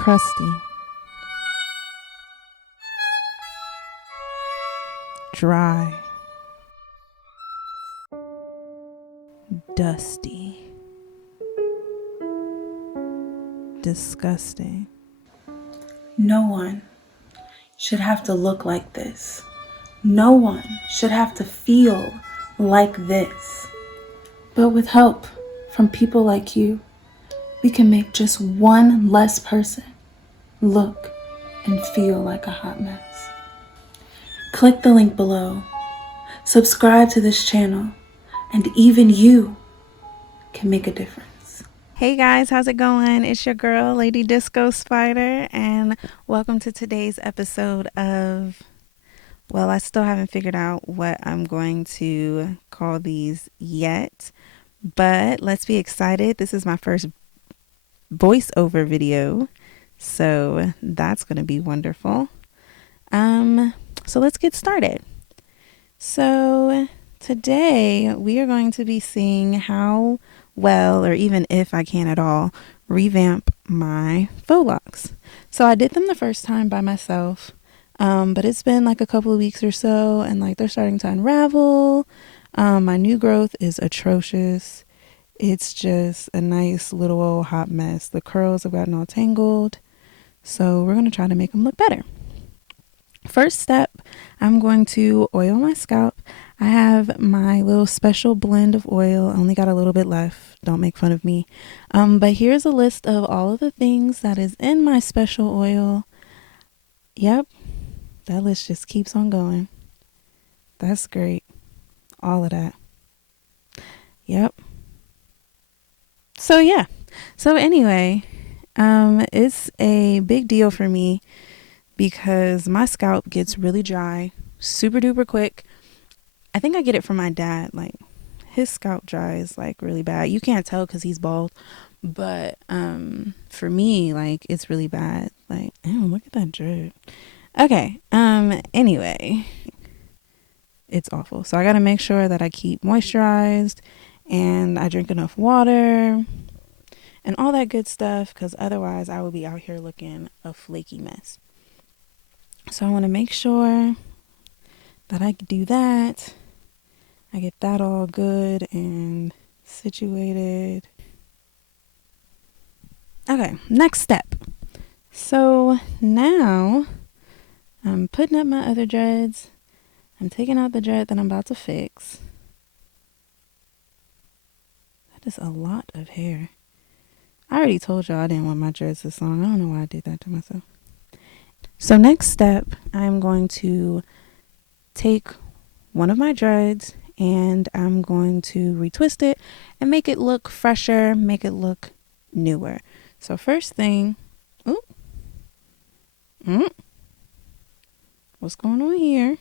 crusty, dry, dusty, disgusting. No one should have to look like this. No one should have to feel like this. But with help from people like you, we can make just one less person look and feel like a hot mess. Click the link below, subscribe to this channel, and even you can make a difference. Hey guys, how's it going? It's your girl, LadyDiscoSpider, and welcome to today's episode of, well, I still haven't figured out what I'm going to call these yet, but let's be excited. This is my first voiceover video, so that's going to be wonderful. So let's get started. So today we are going to be seeing how well, or even if I can at all, revamp my faux locks. So I did them the first time by myself, but it's been like a couple of weeks or so, and like they're starting to unravel. My new growth is atrocious. It's just a nice little old hot mess. The curls have gotten all tangled, so we're going to try to make them look better. First step, I'm going to oil my scalp. I have my little special blend of oil. I only got a little bit left. Don't make fun of me. But here's a list of all of the things that is in my special oil. Yep, that list just keeps on going. That's great. All of that. Yep. So yeah. So anyway, it's a big deal for me because my scalp gets really dry super duper quick. I think I get it from my dad. Like, his scalp dries like really bad. You can't tell because he's bald, but for me, like, it's really bad. Like, oh, look at that dread. Okay, anyway, it's awful. So I gotta make sure that I keep moisturized and I drink enough water and all that good stuff, because otherwise I will be out here looking a flaky mess. So I want to make sure that I do that. I get that all good and situated. Okay, next step. So now I'm putting up my other dreads. I'm taking out the dread that I'm about to fix. That is a lot of hair. I already told y'all I didn't want my dreads this long. I don't know why I did that to myself. So next step, I'm going to take one of my dreads and I'm going to retwist it and make it look fresher, make it look newer. So first thing, what's going on here?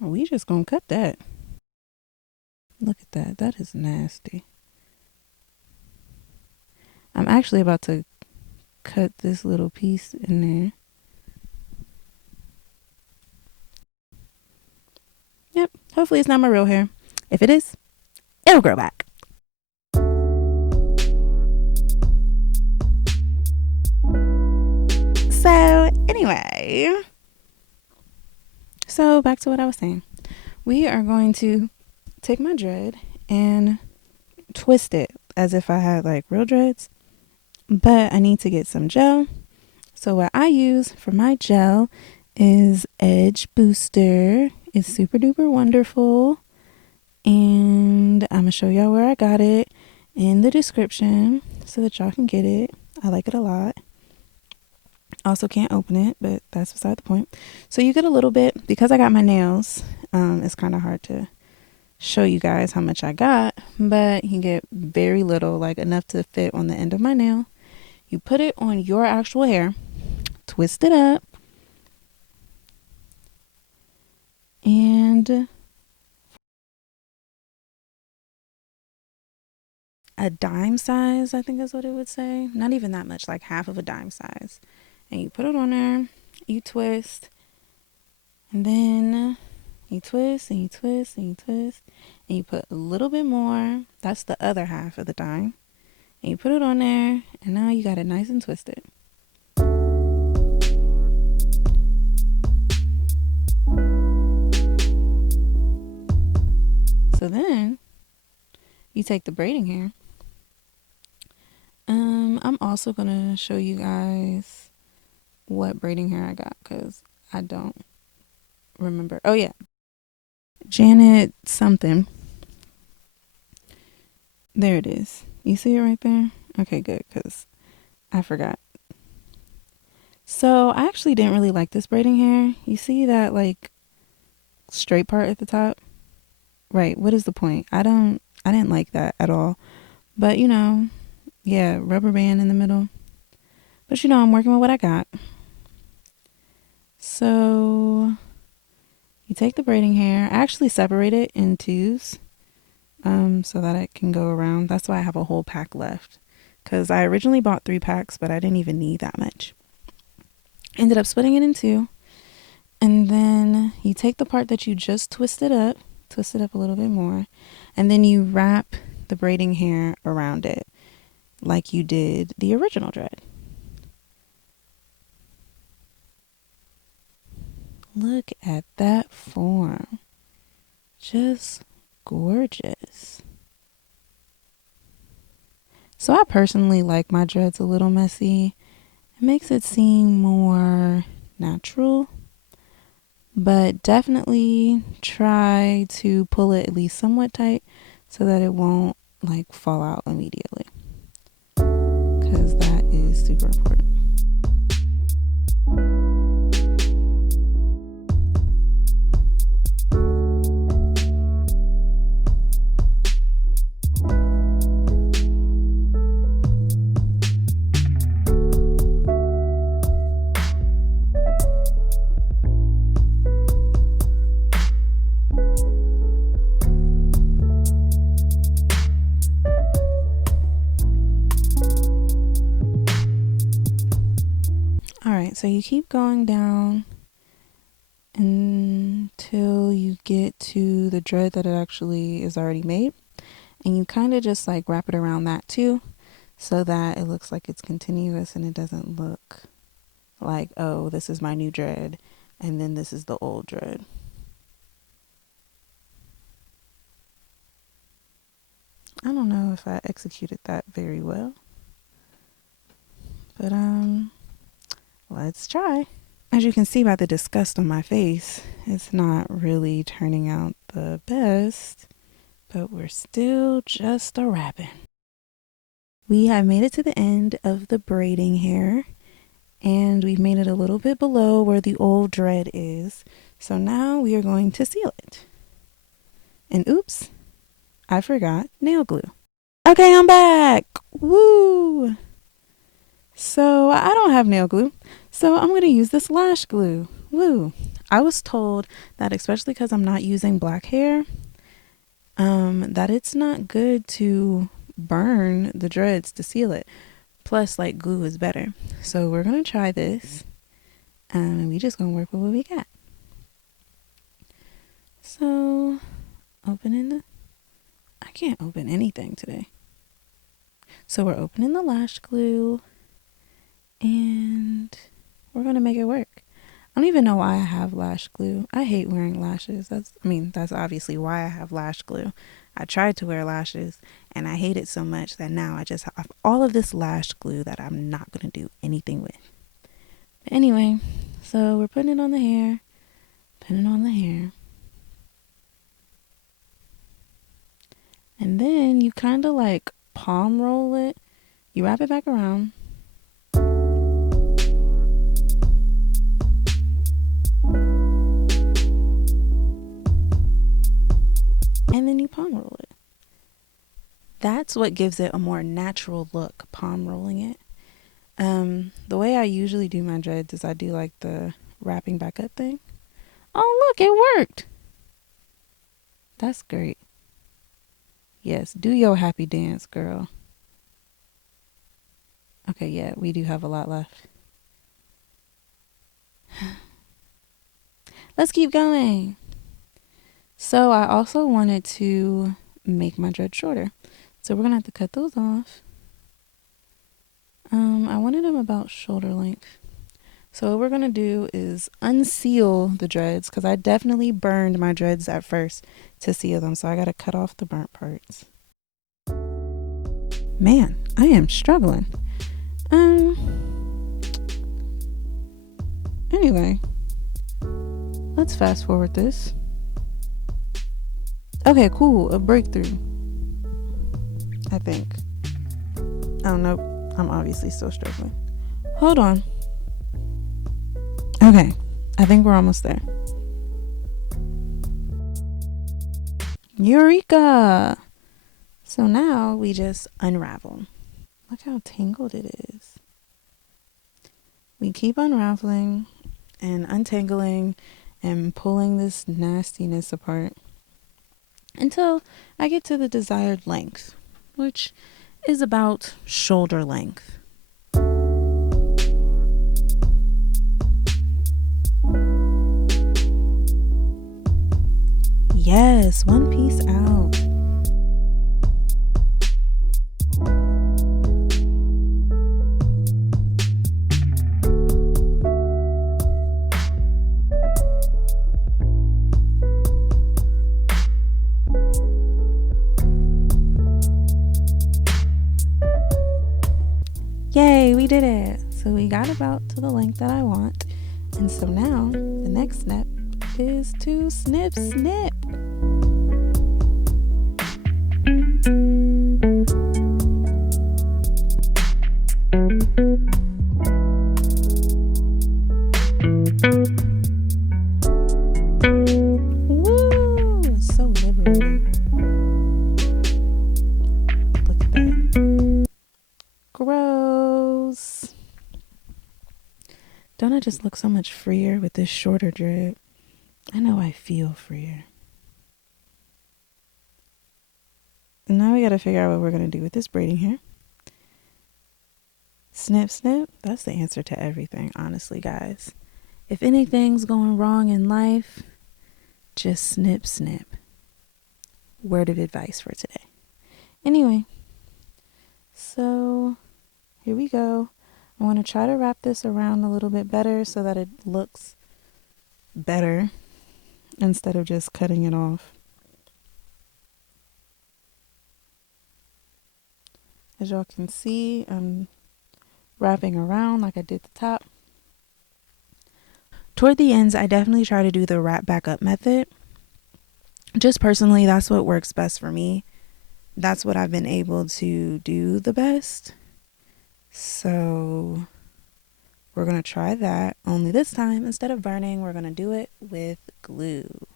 We just gonna cut that. Look at that. That is nasty. I'm actually about to cut this little piece in there. Yep. Hopefully it's not my real hair. If it is, it'll grow back. So anyway, so back to what I was saying. We are going to take my dread and twist it as if I had like real dreads, but I need to get some gel. So what I use for my gel is Edge Booster. It's super duper wonderful, and I'm gonna show y'all where I got it in the description so that y'all can get it. I like it a lot. Also can't open it, but that's beside the point. So you get a little bit. Because I got my nails, it's kind of hard to show you guys how much I got, but you get very little, like enough to fit on the end of my nail. You put it on your actual hair, twist it up, and a dime size, I think is what it would say. Not even that much, like half of a dime size. And you put it on there, you twist, and then You twist and you twist and you twist, and you put a little bit more. That's the other half of the dye. And you put it on there, and now you got it nice and twisted. So then you take the braiding hair. I'm also gonna show you guys what braiding hair I got because I don't remember. Oh yeah, Janet something. There it is. You see it right there? Okay, good, because I forgot. So I actually didn't really like this braiding hair. You see that like straight part at the top? Right, what is the point? I didn't like that at all. But you know, yeah, rubber band in the middle. But you know, I'm working with what I got. So you take the braiding hair. I actually separate it in twos, so that it can go around. That's why I have a whole pack left. Because I originally bought 3 packs, but I didn't even need that much. Ended up splitting it in two. And then you take the part that you just twist it up a little bit more, and then you wrap the braiding hair around it like you did the original dread. Look at that form. Just gorgeous. So I personally like my dreads a little messy. It makes it seem more natural, but definitely try to pull it at least somewhat tight so that it won't like fall out immediately, because that is super important. All right, so you keep going down until you get to the dread that it actually is already made, and you kind of just like wrap it around that too, so that it looks like it's continuous and it doesn't look like, oh, this is my new dread and then this is the old dread. I don't know if I executed that very well, but let's try. As you can see by the disgust on my face, it's not really turning out the best, but we're still just a wrapping. We have made it to the end of the braiding hair, and we've made it a little bit below where the old dread is. So now we are going to seal it. And oops, I forgot nail glue. Okay, I'm back. Woo! So I don't have nail glue, so I'm going to use this lash glue. Woo! I was told that, especially because I'm not using black hair, that it's not good to burn the dreads to seal it. Plus, like, glue is better. So we're going to try this, and we just going to work with what we got. So, I can't open anything today. So we're opening the lash glue, and we're going to make it work. I don't even know why I have lash glue. I hate wearing lashes. That's obviously why I have lash glue. I tried to wear lashes and I hate it so much that now I just have all of this lash glue that I'm not going to do anything with. But anyway, so we're putting it on the hair, and then you kind of like palm roll it. You wrap it back around. And then you palm roll it. That's what gives it a more natural look, palm rolling it. The way I usually do my dreads is I do like the wrapping back up thing. Oh, look, it worked. That's great. Yes, do your happy dance, girl. Okay, yeah, we do have a lot left. Let's keep going. So I also wanted to make my dreads shorter. So we're gonna have to cut those off. I wanted them about shoulder length. So what we're gonna do is unseal the dreads because I definitely burned my dreads at first to seal them. So I gotta cut off the burnt parts. Man, I am struggling. Anyway, let's fast forward this. Okay, cool. A breakthrough. I think. Oh, nope. I'm obviously still struggling. Hold on. Okay. I think we're almost there. Eureka! So now we just unravel. Look how tangled it is. We keep unraveling and untangling and pulling this nastiness apart until I get to the desired length, which is about shoulder length. Yes, one piece out. Yay, we did it. So we got about to the length that I want. And so now the next step is to snip, snip. Woo! So liberating. Look at that. Gross. Don't I just look so much freer with this shorter dread? I know I feel freer. And now we gotta figure out what we're gonna do with this braiding hair. Snip, snip. That's the answer to everything, honestly, guys. If anything's going wrong in life, just snip, snip. Word of advice for today. Anyway, so here we go. I want to try to wrap this around a little bit better so that it looks better instead of just cutting it off. As y'all can see, I'm wrapping around like I did the top. Toward the ends, I definitely try to do the wrap back up method. Just personally, that's what works best for me. That's what I've been able to do the best. So we're going to try that. Only this time, instead of burning, we're going to do it with glue.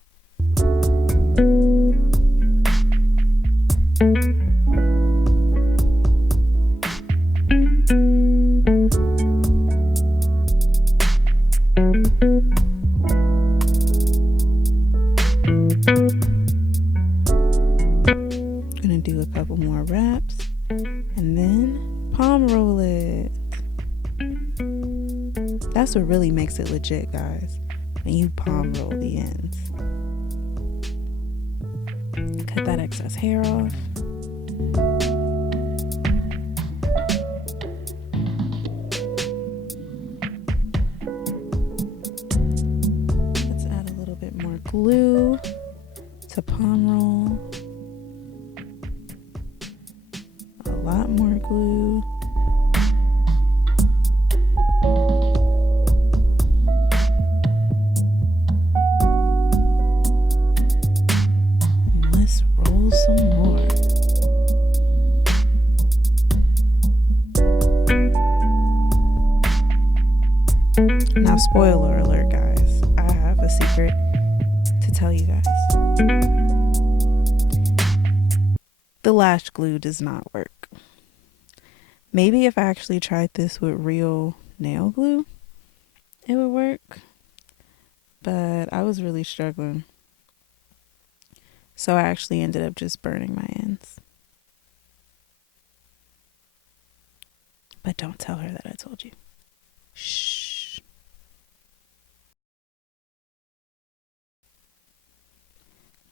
Gonna do a couple more wraps and then palm roll it. That's what really makes it legit, guys, when you palm roll the ends. Cut that excess hair off. Let's add a little bit more glue to palm roll. A lot more glue. And let's roll some more. Now, spoiler alert, guys. I have a secret to tell you guys. The lash glue does not work. Maybe if I actually tried this with real nail glue, it would work. But I was really struggling. So I actually ended up just burning my ends. But don't tell her that I told you. Shh.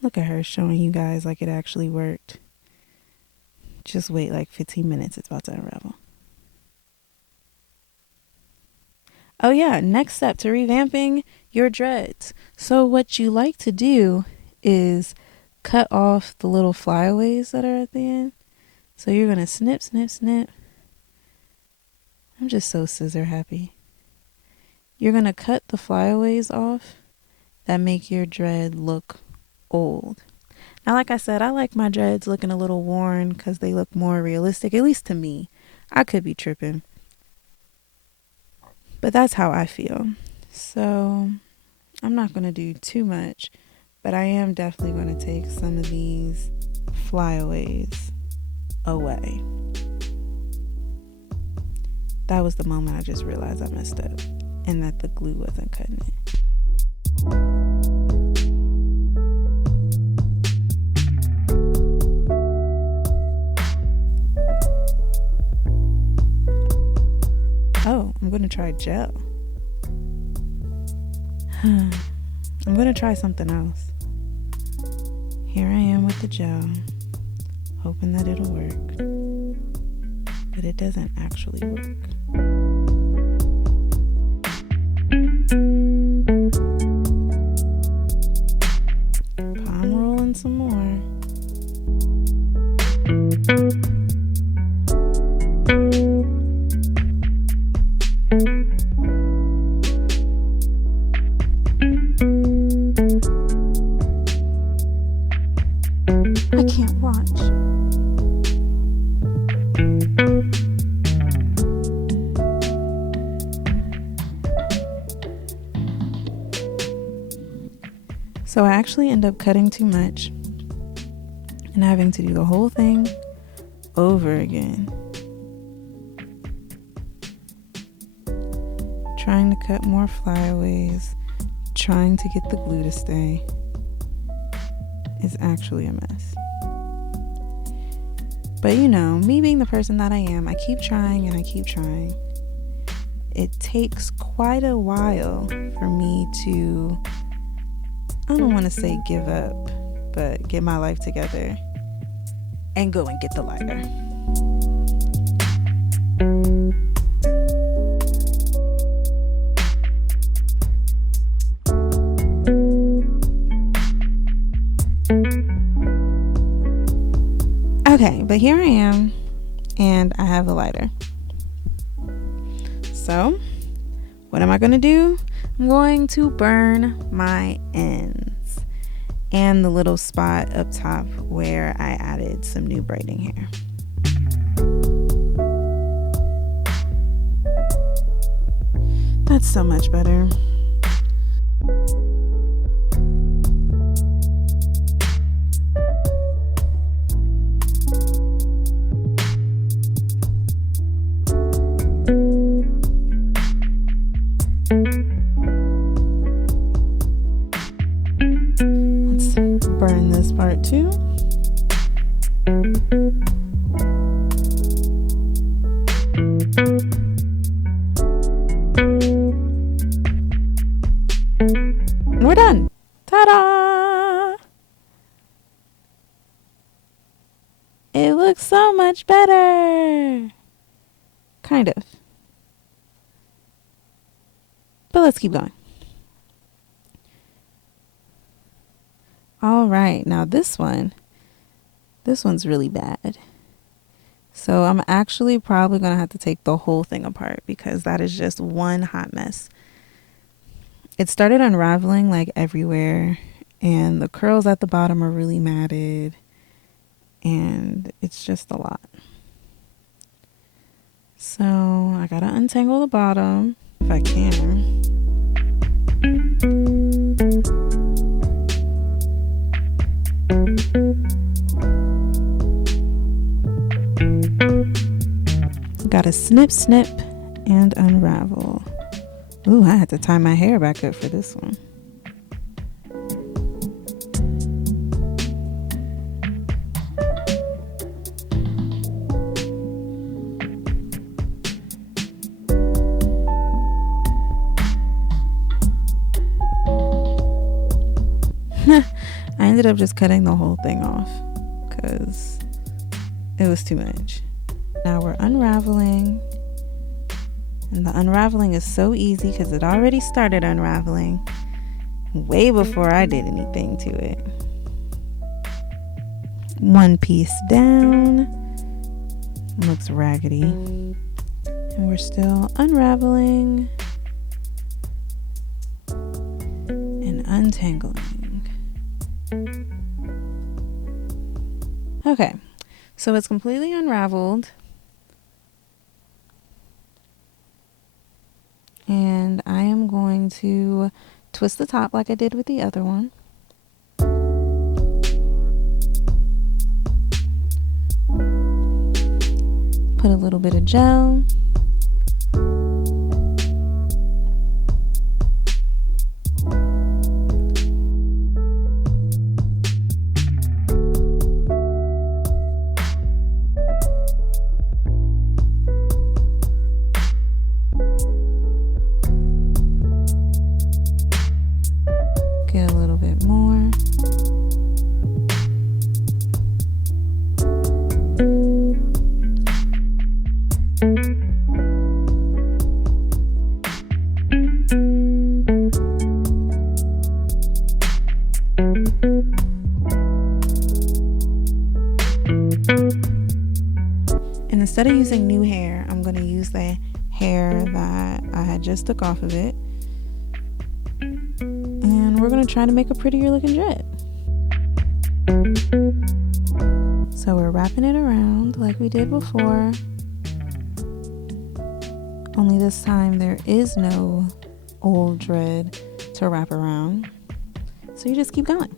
Look at her showing you guys like it actually worked. Just wait like 15 minutes. It's about to unravel. Oh yeah, next step to revamping your dreads. So what you like to do is cut off the little flyaways that are at the end. So you're going to snip, snip, snip. I'm just so scissor happy. You're going to cut the flyaways off that make your dread look old. Now, like I said, I like my dreads looking a little worn because they look more realistic, at least to me. I could be tripping, but that's how I feel. So I'm not going to do too much, but I am definitely going to take some of these flyaways away. That was the moment I just realized I messed up and that the glue wasn't cutting it. Oh, I'm going to try gel. I'm going to try something else. Here I am with the gel, hoping that it'll work. But it doesn't actually work. Palm rolling some more. I can't watch. So I actually end up cutting too much and having to do the whole thing over again. Trying to cut more flyaways, trying to get the glue to stay is actually a mess. But you know, me being the person that I am, I keep trying and I keep trying. It takes quite a while for me to, I don't want to say give up, but get my life together and go and get the lighter. Okay, but here I am and I have a lighter. So, what am I going to do? I'm going to burn my ends and the little spot up top where I added some new braiding hair. That's so much better. Let's burn this part too. We're done. Ta-da! It looks so much better. Kind of. But let's keep going. All right, now this one's really bad. So I'm actually probably going to have to take the whole thing apart because that is just one hot mess. It started unraveling like everywhere and the curls at the bottom are really matted and it's just a lot. So I got to untangle the bottom if I can. Gotta snip, snip, and unravel. Ooh, I had to tie my hair back up for this one. I ended up just cutting the whole thing off because it was too much. Now we're unraveling, and the unraveling is so easy because it already started unraveling way before I did anything to it. One piece down, looks raggedy, and we're still unraveling and untangling. Okay, so it's completely unraveled, and I am going to twist the top like I did with the other one. Put a little bit of gel. Get a little bit more. And instead of using new hair, I'm going to use the hair that I had just took off of it. And we're going to try to make a prettier looking dread. So we're wrapping it around like we did before. Only this time there is no old dread to wrap around. So you just keep going.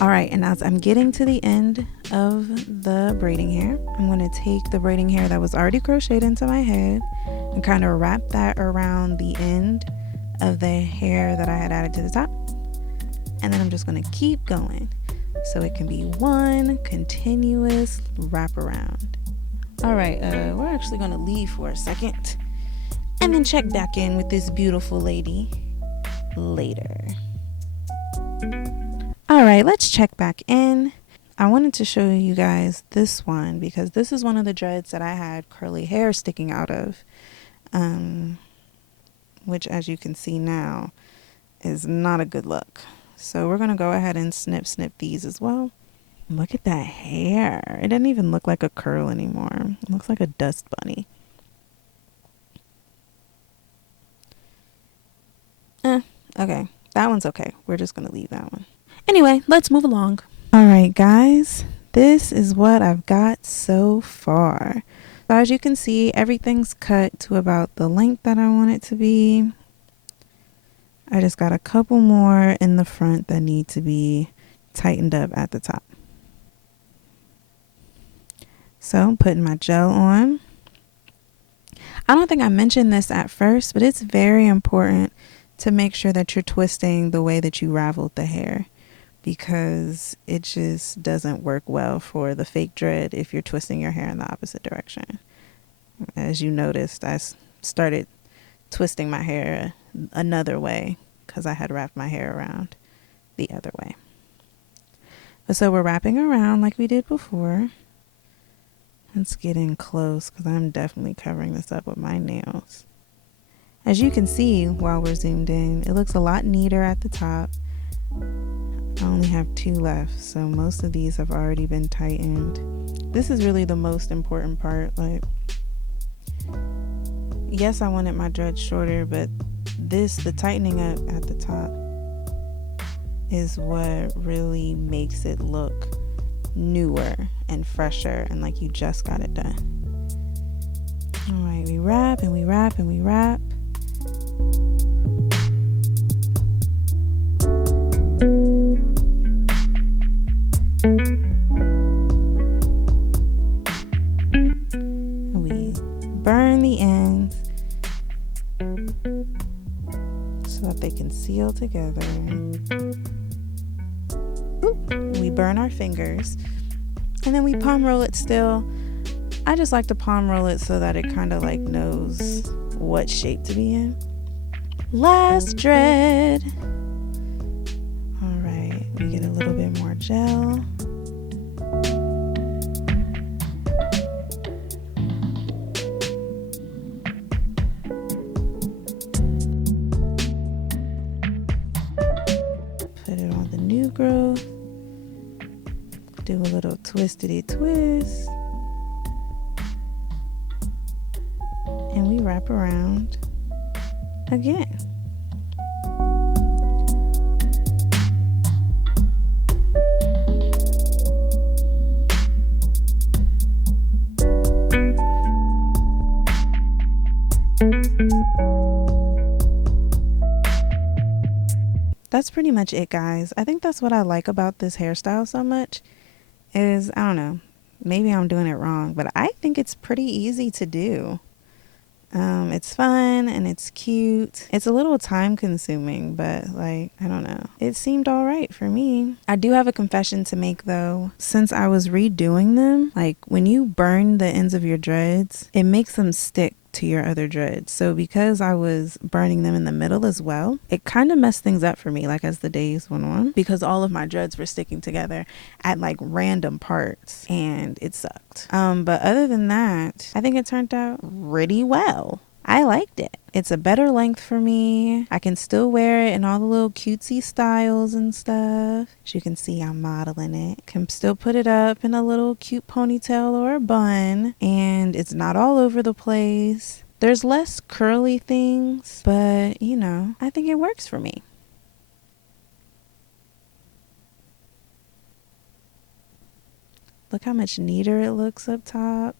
All right, and as I'm getting to the end of the braiding hair, I'm going to take the braiding hair that was already crocheted into my head and kind of wrap that around the end of the hair that I had added to the top. And then I'm just going to keep going so it can be one continuous wraparound. All right, we're actually going to leave for a second and then check back in with this beautiful lady later. All right, let's check back in. I wanted to show you guys this one because this is one of the dreads that I had curly hair sticking out of, which, as you can see now, is not a good look. So we're going to go ahead and snip these as well. Look at that hair. It doesn't even look like a curl anymore. It looks like a dust bunny. Okay, that one's okay. We're just going to leave that one. Anyway, let's move along. All right, guys, this is what I've got so far. So as you can see, everything's cut to about the length that I want it to be. I just got a couple more in the front that need to be tightened up at the top. So I'm putting my gel on. I don't think I mentioned this at first, but it's very important to make sure that you're twisting the way that you raveled the hair, because it just doesn't work well for the fake dread if you're twisting your hair in the opposite direction. As you noticed, I started twisting my hair another way because I had wrapped my hair around the other way. But so we're wrapping around like we did before. Let's get in close because I'm definitely covering this up with my nails. As you can see while we're zoomed in, it looks a lot neater at the top. I only have 2 left, so most of these have already been tightened. This is really the most important part. Like, yes, I wanted my dreads shorter, but the tightening up at the top is what really makes it look newer and fresher and like you just got it done. All right, we wrap and we wrap and we wrap. We burn the ends so that they can seal together. We burn our fingers and then we palm roll it still. I just like to palm roll it so that it kind of like knows what shape to be in. Last dread. All right, we get a little bit more gel. Put it on the new growth. Do a little twistity twist. And we wrap around again. That's pretty much it, guys. I think that's what I like about this hairstyle so much is, I don't know, maybe I'm doing it wrong, but I think it's pretty easy to do. It's fun and it's cute. It's a little time consuming, but like, I don't know. It seemed all right for me. I do have a confession to make though. Since I was redoing them, like when you burn the ends of your dreads, it makes them stick to your other dreads. So because I was burning them in the middle as well, it kind of messed things up for me, like as the days went on, because all of my dreads were sticking together at like random parts and it sucked. But other than that, I think it turned out pretty well. I liked it. It's a better length for me. I can still wear it in all the little cutesy styles and stuff. As you can see, I'm modeling it. Can still put it up in a little cute ponytail or a bun. And it's not all over the place. There's less curly things, but you know, I think it works for me. Look how much neater it looks up top.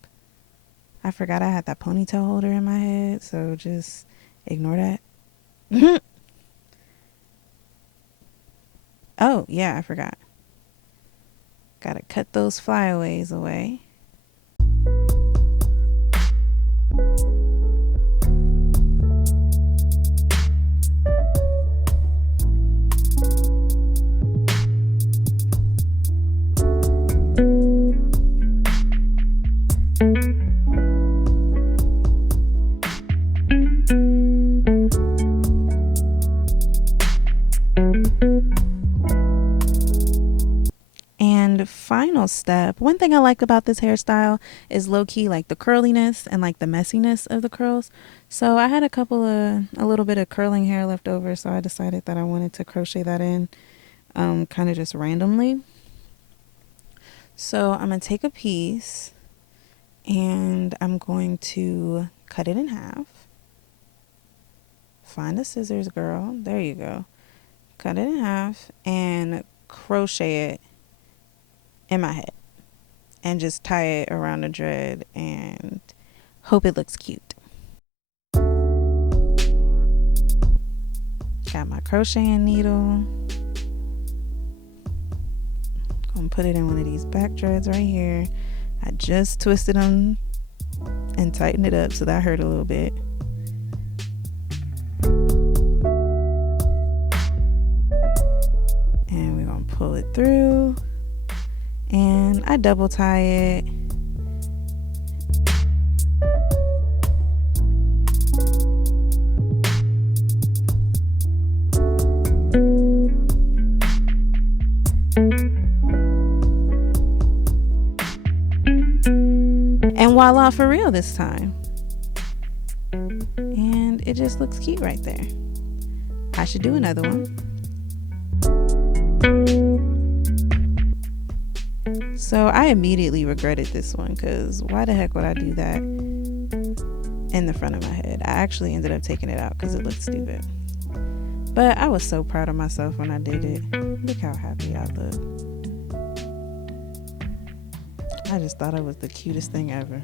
I forgot I had that ponytail holder in my head, so just ignore that. Oh, yeah, I forgot. Gotta cut those flyaways away. Final step, one thing I like about this hairstyle is low-key like the curliness and like the messiness of the curls. So I had a little bit of curling hair left over, so I decided that I wanted to crochet that in kind of just randomly. So I'm gonna take a piece and I'm going to cut it in half. Find the scissors, girl. There you go. Cut it in half and crochet it in my head and just tie it around the dread and hope it looks cute. Got my crocheting needle. Gonna put it in one of these back dreads right here. I just twisted them and tightened it up, so that hurt a little bit. And we're gonna pull it through. And I double tie it. And voila, for real this time. And it just looks cute right there. I should do another one. So I immediately regretted this one because why the heck would I do that in the front of my head? I actually ended up taking it out because it looked stupid. But I was so proud of myself when I did it. Look how happy I look. I just thought it was the cutest thing ever.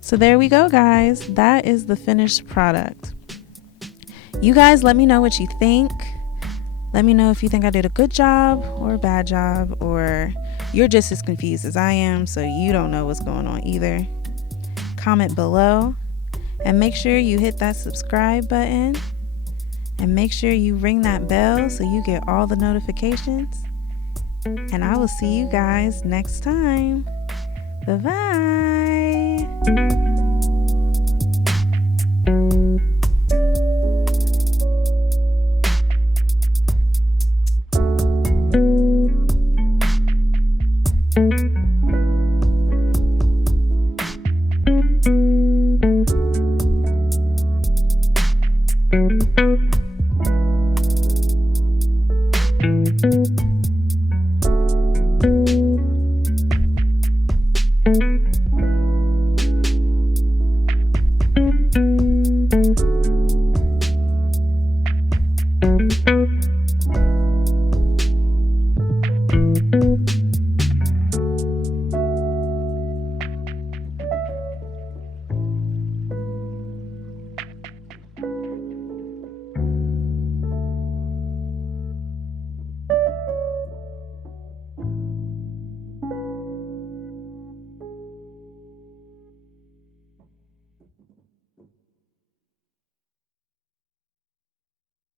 So there we go, guys. That is the finished product. You guys let me know what you think. Let me know if you think I did a good job or a bad job, or you're just as confused as I am, so you don't know what's going on either. Comment below and make sure you hit that subscribe button and make sure you ring that bell so you get all the notifications. And I will see you guys next time. Bye bye.